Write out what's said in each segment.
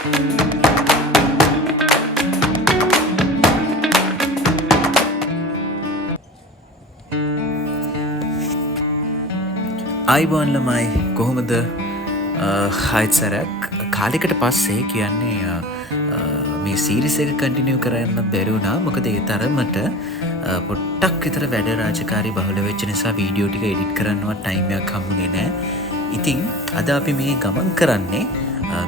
අයිබෝන් ළමයි කොහොමද හයිත් සැරක් කාලෙකට පස්සේ කියන්නේ මේ සීරිස එක කටිනියව කරන්න බැරුණා මොකද ඒ තරමට පොට්ටක් විතර වැඩ රාජකාරි බහුල වෙච්ච නිසා වීඩියෝ ටික එඩිට් කරන්නවත් ටයිමයක් හම්බුනේ නෑ. ඉතින් අද අපි මේ ගමන් කරන්නේ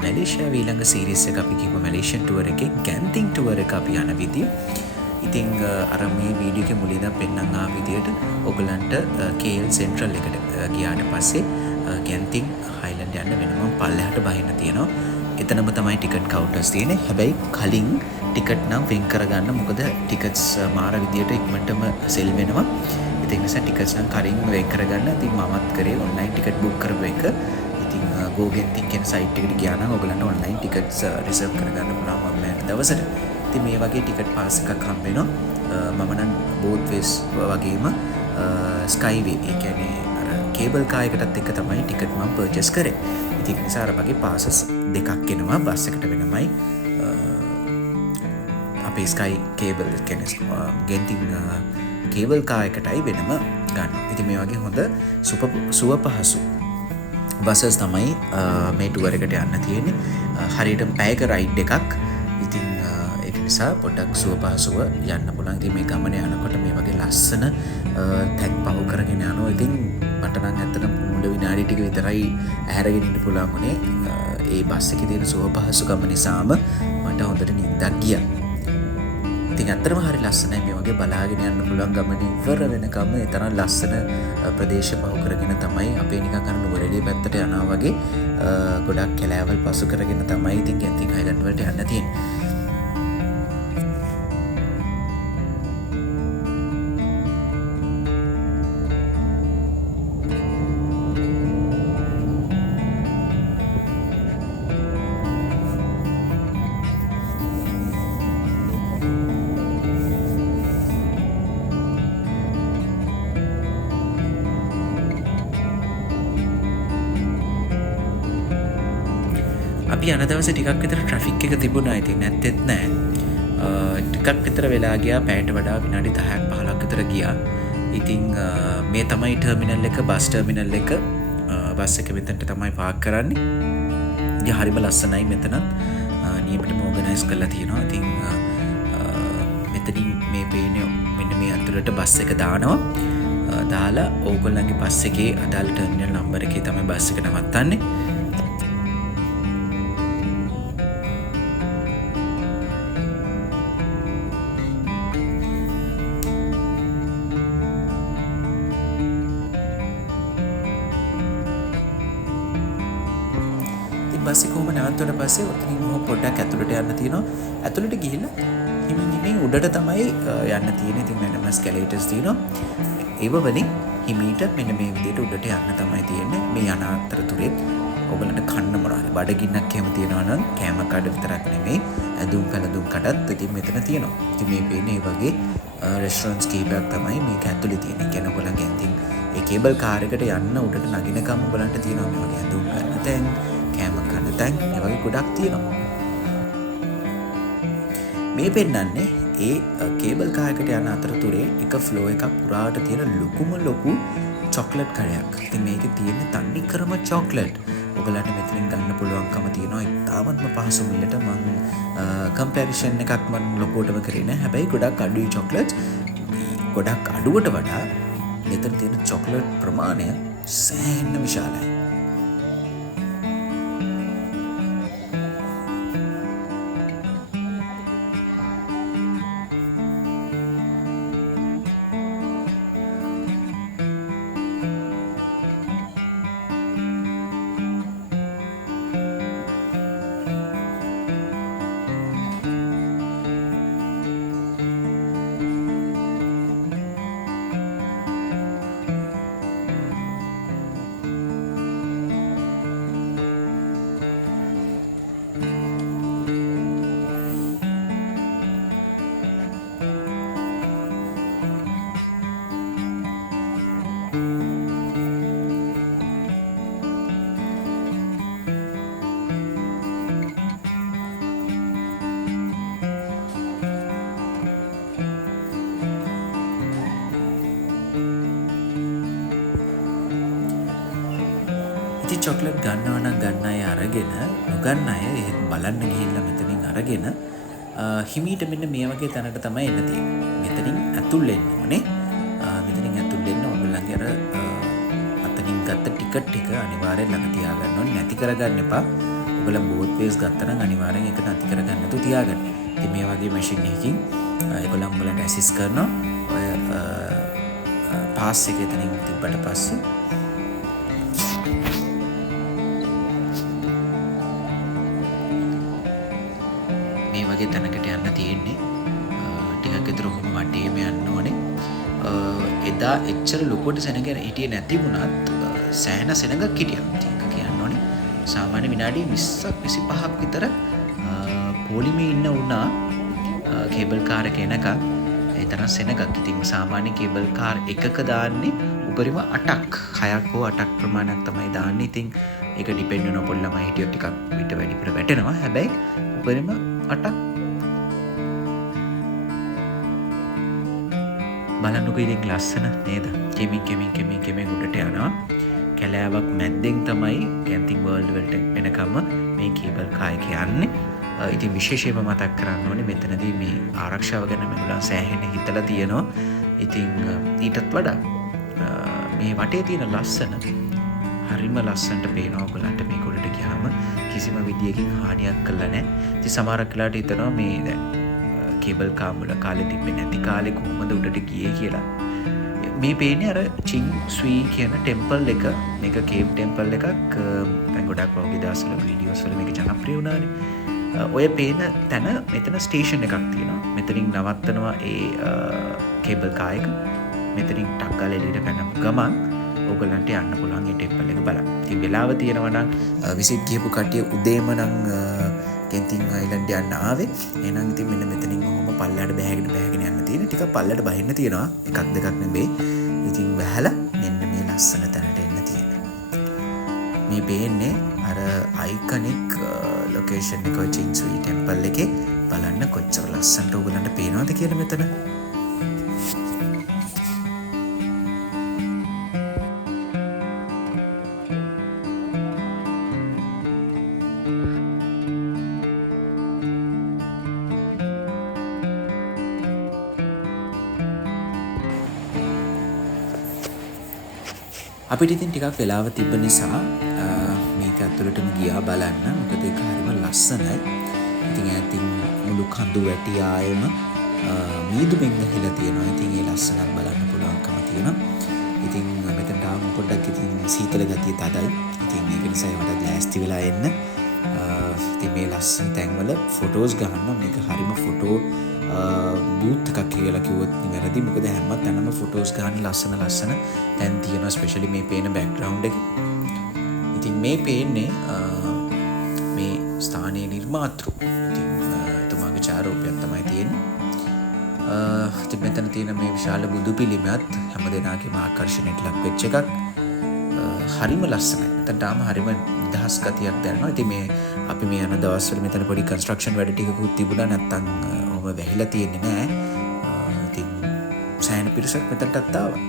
මැලේසියාවේ ඊළඟ සීරීස් එක අපි කියමු මැලේසියන් ටුවර් එකේ ගැන්තිං ටුවර් එක අපි යන විදිය. ඉතින් අර මේ වීඩියෝ එකේ මුලින්ම පෙන්නන ආ විදියට ඔයගලන්ට KL සෙන්ට්‍රල් එකට ගියාට පස්සේ ගැන්තිං හයිලන්ඩ් යන්න වෙනම පල්ලෙහාට බහින්න තියෙනවා. එතනම තමයි ටිකට් කවුන්ටර්ස් තියෙන්නේ. හැබැයි කලින් ටිකට් නම් වෙන් කරගන්න මොකද ටිකට්ස් මාර විදියට ඉක්මනටම සෙල් වෙනවා. ඉතින් ඒ නිසා ටිකට්ස් නම් කලින් වෙන් කරගන්න. ඉතින් මමත් කරේ ඔන්ලයින් ටිකට් බුක් කරපු එක. ඉතින් Go Genting කියන සයිට් එකට ගියා නම් ඔයගලන්ට ඔන්ලයින් ටිකට්ස් රිසර්ව් කරගන්න පුළුවන් මම දවසට. ඉතින් මේ වගේ ටිකට් පාස් එකක් හම්බ වෙනවා. මම නම් බෝත් වේස් වගේම ස්කයිවේ ඒ කියන්නේ අර කේබල් කාර් එකටත් එක තමයි ටිකට් මම පර්චේස් කරේ. ඉතින් ඒ නිසා අර වගේ පාසස් දෙකක් එනවා බස් එකට වෙනමයි අපේ ස්කයි කේබල් කියන්නේ ගෙන්ටිං කේබල් කාර් එකටයි වෙනම ගන්න. ඉතින් මේ වගේ හොඳ සුව පහසු බසස් තමයි මේ ටුවර් එකට යන්න තියෙන්නේ. හරියට පැයක රයිඩ් එකක්. ඉතින් ඒක නිසා පොඩ්ඩක් සුව පහසුව යන්න පුළුවන්. ඉතින් මේ ගමන යනකොට මේ වගේ ලස්සන තැන් පහු කරගෙන යනවා. ඉතින් මට නම් ඇත්තටම මුල විනාඩි ටික විතරයි ඇහැරගෙන ඉන්න පුළුවන් වුණේ. ඒ බස් එකේ තියෙන සුව පහසුකම නිසාම මට හොඳට නිින්දක් ගියා. ඉතින් ඇත්තටම හරි ලස්සනයි මේ වගේ බලාගෙන යන්න පුළුවන් ගමන ඉවර වෙනකම් ඒ තරම් ලස්සන ප්‍රදේශ පහු කරගෙන තමයි අපේ නිකන් අර නුවරඑළිය පැත්තට යනවා වගේ ගොඩක් කැලෑවල් පසු කරගෙන තමයි ඉතින් ගැන්තිං හයිලන්ඩ් වලට යන්න තියෙන්නේ. අපි යන දවසේ ටිකක් විතර ට්‍රැෆික් එක තිබුණා. ඉතින් නැත්තේත් නෑ. ටිකක් විතර වෙලා ගියා. පැයට වඩා විනාඩි 10ක් 15ක් විතර ගියා. ඉතින් මේ තමයි ටර්මිනල් එක බස් ටර්මිනල් එක. බස් එක මෙතනට තමයි පාක් කරන්නේ. ඉතින් හරිම ලස්සනයි මෙතනත්. නියමටම ඕගනයිස් කරලා තියෙනවා. ඉතින් මෙතනින් මේ පේන්නේ මෙන්න මේ අතුලට බස් එක දානවා. දාලා ඕගොල්ලන්ගේ බස් එකේ අදාළ ටර්මිනල් නම්බර් එකේ තමයි බස් එක නවත්තන්නේ. බස් එක කොහම නවත්වුවට පස්සේ ඔතනින් පොඩ්ඩක් ඇතුළට යන්න තියෙනවා. ඇතුළට ගිහිල්ලා හිමින් උඩට තමයි යන්න තියෙන්නේ. ඉතින් වෙනම ස්කැලේටර්ස් තියෙනවා. ඒව වලින් හිමීට මෙන්න මේ විදිහට උඩට යන්න තමයි තියෙන්නේ. මේ යන අතරතුරේ ඔයගලන්ට කන්න මොනවාද බඩගින්නක් එහෙම තියෙනවා නම් කෑම කඩ විතරක් නෙමෙයි ඇඳුම් පැළඳුම් කඩත් ඉතින් මෙතන තියෙනවා. ඉතින් මේ පේන්නේ මේ වගේ රෙස්ටොරන්ට්ස් කීපයක් තමයි මේක ඇතුලේ තියෙන්නේ. කියන්නේ ඔයගලන්ගේ ඉතින් ඒ කේබල් කාර් එකට යන්න උඩට නගිනකම් ඔයගලන්ට තියෙනවා මේ වගේ ඇඳුම් ගන්න තැන් කෑම කන්න තැන් ඒ වගේ ගොඩක් තියෙනවා. මේ පෙන්නන්නේ ඒ කේබල් කාර් එකට යන අතරතුරේ එක ෆ්ලෝ එකක් පුරාට තියෙන ලොකු චොක්ලට් කඩයක්. ඉතින් මේකේ තියෙන තන්නේ ක්‍රම චොක්ලට්. ඔයගලන්ට මෙතනින් ගන්න පුළුවන්කම තියෙනවා. ඉතාමත්ම පහසු මිලට මම කම්පැරිසන් එකක් මම ලොකෝටම කරේ නෑ. හැබැයි ගොඩක් අඩුයි චොක්ලට්ස්. ගොඩක් අඩුවට වඩා මෙතන තියෙන චොක්ලට් ප්‍රමාණය සෑහෙන විශාලයි. චොක්ලට් ගන්නවා නම් ගන්න අය අරගෙන නොගන්න අය එහෙත් බලන්න ගිහිල්ලා මෙතනින් අරගෙන හිමීට මෙන්න මේ වගේ තැනට තමයි එන්න තියෙන්නේ. මෙතනින් ඇතුල් වෙන්න ඕනේ. මෙතනින් ඇතුල් වෙන්න ඔයගොල්ලන්ගේ අර අතනින් ගත්ත ටිකට් ටික අනිවාර්යෙන් ළඟ තියාගන්න ඕනේ. නැති කරගන්න එපා. ඔයගොල්ලන් බෝත් වේස් ගත්තා නම් අනිවාර්යෙන් ඒක නැති කරගන්න නැතුව තියාගන්න. ඉතින් මේ වගේ මැෂින් එකකින් ඒගොල්ලන් ඔයගොල්ලන්ට ඇසිස්ට් කරනවා. ඔය පාස් එක එතනින් තිබ්බට පස්සේ මේ වගේ තැනකට යන්න තියෙන්නේ. ටිකක් විතර ඔහොම වටේම යන්න ඕනේ. එදා එච්චර ලොකුවට සෙනග හිටියේ නැති වුණත් සෑහෙන සෙනගක් හිටියා. ඒක කියන්න ඕනේ. සාමාන්‍ය විනාඩි 20ක් 25ක් විතර පොලිමේ ඉන්න වුණා කේබල් කාර් එක එනකන්. ඒ තරම් සෙනගක්. ඉතින් සාමාන්‍ය කේබල් කාර් එකක දාන්නේ උපරිම 8ක් 6ක් හෝ 8ක් ප්‍රමාණයක් තමයි දාන්නේ. ඉතින් ඒක ඩිපෙන්ඩ් වෙනවා පොඩි ළමයි හිටියොත් ටිකක් විතර වැඩිපුර වැටෙනවා. හැබැයි උපරිම 8ක් බලන්නකො. ඉතින් ලස්සන නේද? කෙමින් උඩට යනවා. කැලෑවක් මැද්දෙන් තමයි කැන්තින් වර්ල්ඩ් වලට එනකම් මේ කේබල් කාර් එක යන්නේ. ඉතින් විශේෂයෙන්ම මතක් කරන්න ඕනේ මෙතනදී මේ ආරක්ෂාව ගැන මේගොල්ලන් සෑහෙන හිතලා තියෙනවා. ඉතින් ඊටත් වඩා මේ වටේ තියෙන ලස්සන හරිම ලස්සනට පේනවා ඔයගලන්ට මේක උඩට ගියාම කිසිම විදියකින් හානියක් කළා නැහැ. ඉතින් සමහරක් වෙලාවට හිතනවා මේ දැන් කේබල් කාර් වල කාලේ තිබ්බේ නැති කාලේ කොහොමද උඩට ගියේ කියලා. මේ පේන්නේ අර චින් ස්වී කියන ටෙම්පල් එක. මේක කේව් ටෙම්පල් එකක්. දැන් ගොඩක් වගේ දවස්වල වීඩියෝස් වල මේක ජනප්‍රිය වුණානේ. ඔය පේන තැන මෙතන ස්ටේෂන් එකක් තියෙනවා. මෙතනින් නවත්තනවා ඒ කේබල් කාර් එක. මෙතනින් ටක් ගාලා එළියට පැනපු ගමන් ඕගලන්ට යන්න පුළුවන් ඒ ටෙම්පල් එක බලන්න. ඉතින් වෙලාව තියෙනවා නම් විසිට් ගිහපු කට්ටිය උදේම නම් කැන්තින් අයිලන්ඩ් යන්න ආවේ. එහෙනම් ඉතින් මෙන්න මෙතනින් ඔහොම පල්ලයට බෑගෙන යන්න තියෙන. ටිකක් පල්ලයට බහින්න තියෙනවා. එකක් දෙකක් නෙමෙයි. ඉතින් බහැලා මෙන්න මේ ලස්සන තැනට එන්න තියෙනවා. මේ පේන්නේ අර අයිකනික් ලොකේෂන් එක චින්සුයි ටෙම්පල් එකේ. බලන්න කොච්චර ලස්සනට ඕගලන්ට පේනවද කියලා මෙතන. අපිට ඉතින් ටිකක් වෙලාව තිබ්බ නිසා මේක ඇතුළටම ගියා බලන්න. මොකද ඒක හරිම ලස්සනයි. ඉතින් ඈතින් මුළු කඳු වැටි ආයෙම මීදුමෙන් ගහලා තියෙනවා. ඉතින් ඒ ලස්සනක් බලන්න පුළුවන්කම තියෙනවා. ඉතින් මෙතනට ආවම පොඩ්ඩක් ඉතින් සීතල ගතිය තදයි. ඉතින් මේක නිසා ඒකට ලෑස්ති වෙලා එන්න. ඉතින් මේ ලස්සන තැන්වල ෆොටෝස් ගන්න. මේක හරිම ෆොටෝ බූත් එකක් කියලා කිව්වොත් නිවැරදි. මොකද හැම තැනම ෆොටෝස් ගන්න ලස්සන තැන් තියෙනවා. ස්පෙෂලි මේ පේන බෑග්ග්‍රවුන්ඩ් එක. ඉතින් මේ පේන්නේ මේ ස්ථානයේ නිර්මාතෘ. ඉතින් එතුමාගේ ඡායාරූපයක් තමයි තියෙන්නේ. ඉතින් මෙතන තියෙන මේ විශාල බුදු පිළිමයත් හැම දෙනාගේම ආකර්ෂණයට ලක් වෙච්ච එකක්. හරිම ලස්සනයි. එතනට ආම හරිම නිදහස් ගතියක් දැනෙනවා. ඉතින් මේ අපි මේ යන දවස්වල මෙතන පොඩි කන්ස්ට්‍රක්ෂන් වැඩ ටිකකුත් තිබුණා. නැත්තම් ඔහොම වැහිලා තියෙන්නේ නැහැ. ඉතින් සෑහෙන පිරිසක් මෙතනටත් ආවා.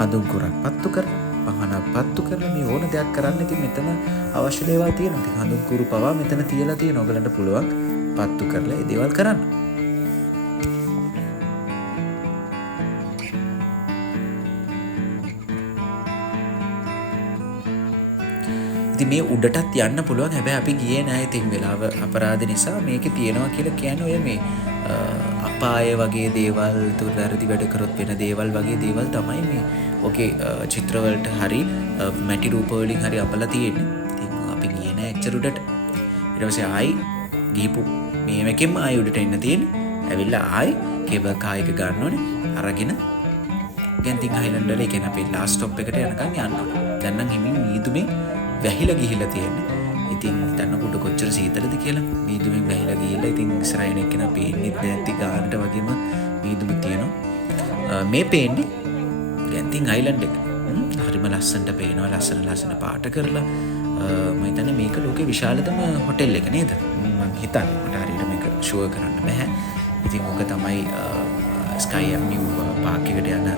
හඳුන් කුරක් පත්තු කරලා, පහනක් පත්තු කරලා මේ ඕන දෙයක් කරන්න ඉතින් මෙතන අවශ්‍ය දේවල් තියෙනවා. ඉතින් හඳුන් කුරු පවා මෙතන තියලා තියෙනවා. ඔයගලන්ට පුළුවන් පත්තු කරලා ඒ දේවල් කරන්න. ඉතින් මේ උඩටත් යන්න පුළුවන්. හැබැයි අපි ගියේ නැහැ. ඉතින් වෙලාව අපරාධ නිසා මේකේ තියෙනවා කියලා කියන්නේ ඔය මේ අපාය වගේ දේවල්, තුරදරදි වැඩ කරොත් වෙන දේවල් වගේ දේවල් තමයි මේ ඔකේ චිත්‍රවලට හරි මැටි රූප වලින් හරි අපලා තියෙන්නේ. ඉතින් අපි ගියේ නැහැ එච්චර උඩට. ඊට පස්සේ ආයි ගිහපු මේකෙම ආයි උඩට එන්න තියෙන්නේ. ඇවිල්ලා ආයි කේබල් කාර් එක ගන්න ඕනේ. අරගෙන කැන්තින් අයිලන්ඩ් වල කියන අපේ ලාස්ට් ස්ටොප් එකට යනකම් යන්න ඕනේ. දැන් නම් හිමින් මීදුමේ වැහිලා ගිහිල්ලා තියෙන්නේ. ඉතින් හිතන්නකොට කොච්චර සීතලද කියලා. මීදුමෙන් වැහිලා ගිහිල්ලා ඉතින් ඉස්සරහින් එක්කෙනා පේන්නේ නැති ගානට වගේම මීදුම තියෙනවා. මේ පේන්නේ කැන්තින් අයිලන්ඩ් එක. හරිම ලස්සනට පේනවා. ලස්සන පාට කරලා මම හිතන්නේ මේක ලෝකේ විශාලතම හොටෙල් එක නේද? මම හිතන්නේ. මට හරියට මේක ෂුවර් කරන්න බෑ. ඉතින් මොක තමයි ස්කයි ඇවනිව් පාක් එකට යන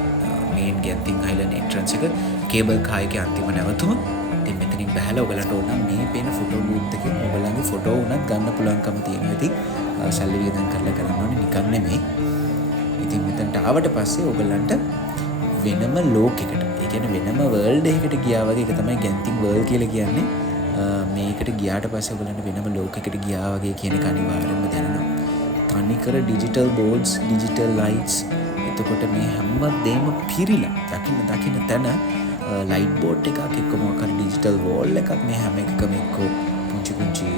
මේන් කැන්තින් අයිලන්ඩ් එන්ට්‍රන්ස් එක. කේබල් කායක අන්තිම නැවතුම. ඉතින් මෙතනින් බැහැලා ඔයගලන්ට ඕන නම් මේ පේන ෆොටෝ බූත් එකෙන් ඔයගලන්ගේ ෆොටෝ උනත් ගන්න පුළුවන්කම තියෙනවා. ඉතින් සල්ලි වියදම් කරලා කරන්න ඕනේ නිකන් නෙමෙයි. ඉතින් මෙතනට ආවට පස්සේ ඔයගලන්ට වෙනම ලෝකයකට, ඒ කියන්නේ වෙනම වර්ල්ඩ් එකකට ගියා වගේ. ඒක තමයි ගැන්තින් වර්ල්ඩ් කියලා කියන්නේ. මේකට ගියාට පස්සේ ඔයගලන්ට වෙනම ලෝකයකට ගියා වගේ කියන එක අනිවාර්යයෙන්ම දැනෙනවා. තනිකර ඩිජිටල් බෝඩ්ස්, ඩිජිටල් ලයිට්ස්, එතකොට මේ හැමදේම පිරීලා දකින්න තැන ලයිට් බෝඩ් එකක් එක්ක මොකක් හරි ඩිජිටල් වෝල් එකක් මේ හැම එකකම එක්ක පුංචි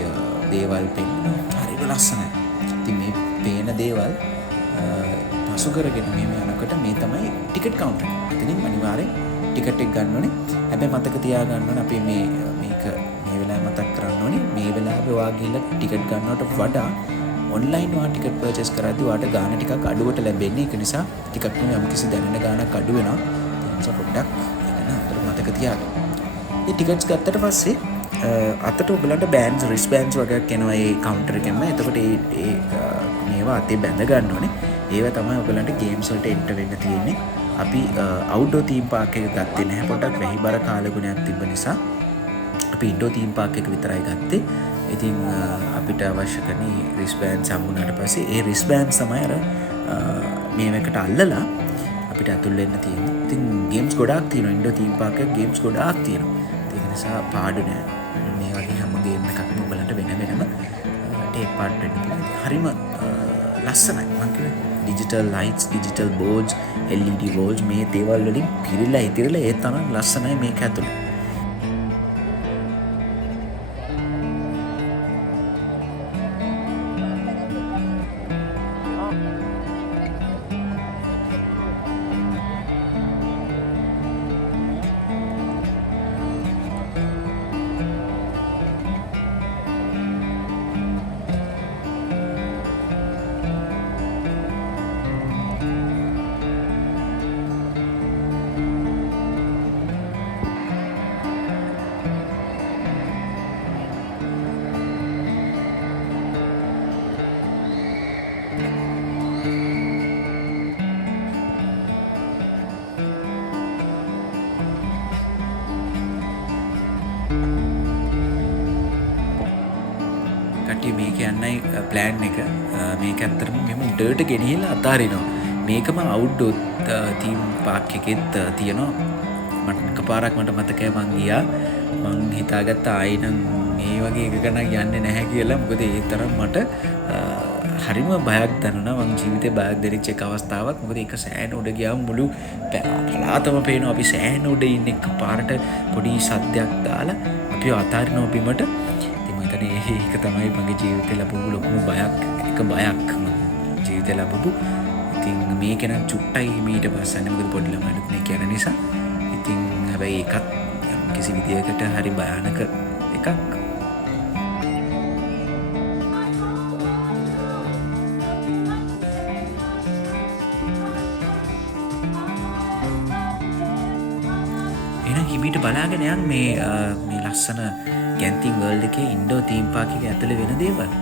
දේවල් පෙන්වනවා. හරිම ලස්සනයි. ඉතින් මේ පේන දේවල් පසු කරගෙන මේ යනකොට මේ තමයි ටිකට් කවුන්ටර්. එතනින් අනිවාර්යෙන් ටිකට් එක ගන්න ඕනේ. හැබැයි මතක තියාගන්න ඕනේ අපි මේක මේ වෙලාවේ මතක් කරන්න ඕනේ. මේ වෙලාවේ ඔයා ගිහලා ටිකට් ගන්නවට වඩා ඔන්ලයින් වා ටිකට් පර්චේස් කරද්දී ඔයාට ගාණ ටිකක් අඩුවට ලැබෙන්නේ. ඒක නිසා ටිකක් නෙමෙයි යම්කිසි දැනෙන ගාණක් අඩු වෙනවා. ඒ නිසා පොඩ්ඩක් මතක තියාගන්න. මේ ටිකට්ස් ගත්තට පස්සේ අතට ඔයගලන්ට බෑන්ඩ්ස්, රිස් බෑන්ඩ්ස් වගේක් එනවා ඒ කවුන්ටර් එකෙන්ම. එතකොට ඒ මේවා අතේ බැඳ ගන්න ඕනේ. ඒව තමයි ඔයගලන්ට ගේම්ස් වලට එන්ටර් වෙන්න තියෙන්නේ. අපි අවුට්ඩෝර් තීම් පාක් එක ගත්තේ නැහැ. පොඩ්ඩක් වැහිබර කාලගුණයක් තිබ්බ නිසා අපි ඉන්ඩෝර් තීම් පාක් එක විතරයි ගත්තේ. ඉතින් අපිට අවශ්‍ය කරන රිස් බෑන්ඩ්ස් හම්බුනාට පස්සේ ඒ රිස් බෑන්ඩ්ස් තමයි අර මේවකට අල්ලලා අපිට ඇතුල් වෙන්න තියෙන්නේ. ඉතින් ගේම්ස් ගොඩාක් තියෙනවා. ඉන්ඩෝර් තීම් පාක් එකේ ගේම්ස් ගොඩාක් තියෙනවා. ඒක නිසා පාඩු නෑ. මේ වගේ හැම ගේම් එකක්ම ඔයගලන්ට වෙනම ටේක් පාර්ට් වෙන්න පුළුවන්. හරිම ලස්සනයි. මම කියන්නේ digital lights, digital boards, LED walls මේ දේවල් වලින් පිරීලා ඉතිරිලා ඒ තරම් ලස්සනයි මේක ඇතුළේ. මේක යන්නයි ප්ලෑන් එක. මේක ඇත්තටම මෙම උඩට ගෙනහිල්ලා අතාරිනවා. මේකම අවුට්ඩෝර් තීම් පාක් එකෙත් තියෙනවා. මට එකපාරක් මට මතකයි මං ගියා. මං හිතාගත්ත ආයි නම් මේ වගේ එකක නම් යන්නේ නැහැ කියලා. මොකද ඒ තරම් මට හරිම බයක් දැනුණා. මං ජීවිතේ බයක් දැනෙච්ච එක අවස්ථාවක්. මොකද ඒක සෑහෙන උඩ ගියාම මුළු පළාතම පේනවා. අපි සෑහෙන උඩ ඉන්නේ. එකපාරට පොඩි සද්දයක් දාලා අපි අතාරිනවා බිමට. ඒක තමයි මගේ ජීවිතේ ලැබපු ලොකුම බයක්. එක බයක් ජීවිතේ ලැබපු. ඉතින් මේක නම් චුට්ටයි මීට පස්සන්නේ. මොකද පොඩි ළමයිනුත් මේ කියන නිසා. ඉතින් හැබැයි ඒකත් කිසි විදියකට හරි භයානක එකක්. එහෙනම් හිමීට බලාගෙන යන්න මේ ලස්සන ගැන්තින් වර්ල්ඩ් එකේ ඉන්ඩෝර් තීම් පාක් එකේ ඇතුලේ වෙන දේවල්.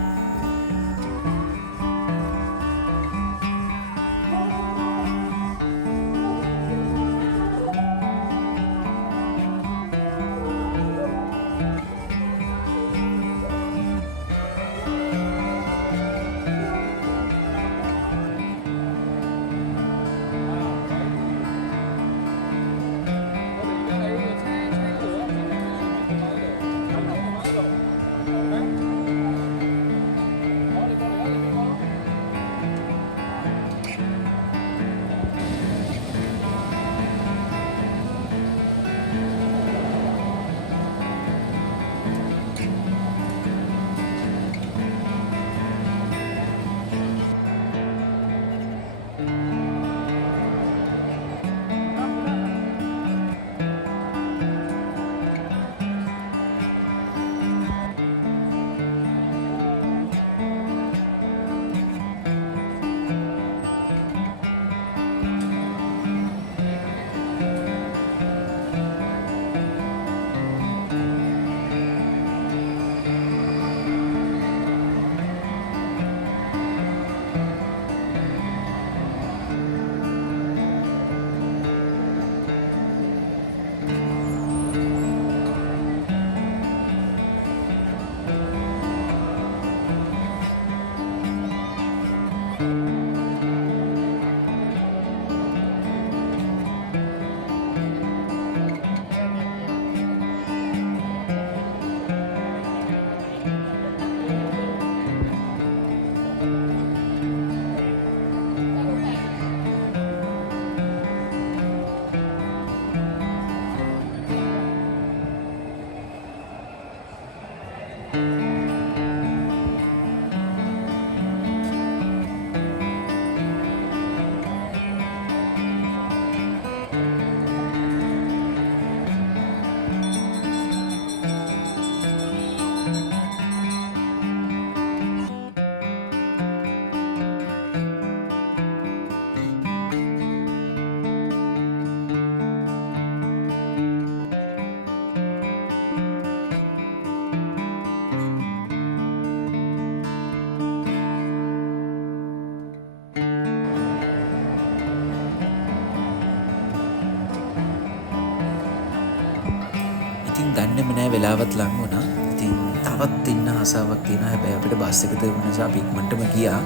දන්නෙම නෑ වෙලාවත් ලඟ වුණා. ඉතින් තවත් ඉන්න ආසාවක් තියෙනවා. හැබැයි අපිට බස් එක තිබුණ නිසා අපි ඉක්මනටම ගියා.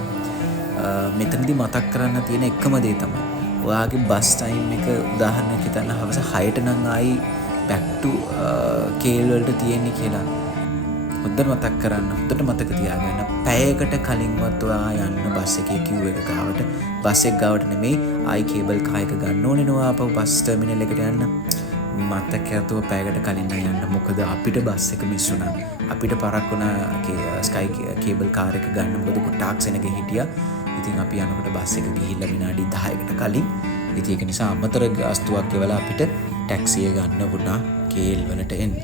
මෙතනදී මතක් කරන්න තියෙන එකම දේ තමයි ඔයාගේ බස් ටයිම් එක උදාහරණයක් හිතන්න හවස 6ට නම් ආයි back to කේල් වලට තියෙන්නේ කියලා. හොඳට මතක් කරන්න. හොඳට මතක තියාගන්න. පැයකට කලින්වත් ඔයා යන්න බස් එකේ queue එක ගාවට. බස් එක ගාවට නෙමෙයි ආයි කේබල් කාර් එක ගන්න ඕනේ නෝ ආපහු බස් ටර්මිනල් එකට යන්න. මතකයතුව පැයකට කලින් යන්න. මොකද අපිට බස් එක මිස් වුණා. අපිට පරක් වුණා ස්කයි කේබල් කාර් එක ගන්න. මොකද කොටාක් සෙනගේ හිටියා. ඉතින් අපි යනකොට බස් එක ගිහිල්ලා විනාඩි 10කට කලින්. ඉතින් ඒක නිසා අමතර ගාස්තුවක් ගෙවලා අපිට ටැක්සිය ගන්න වුණා කේල් වලට එන්න.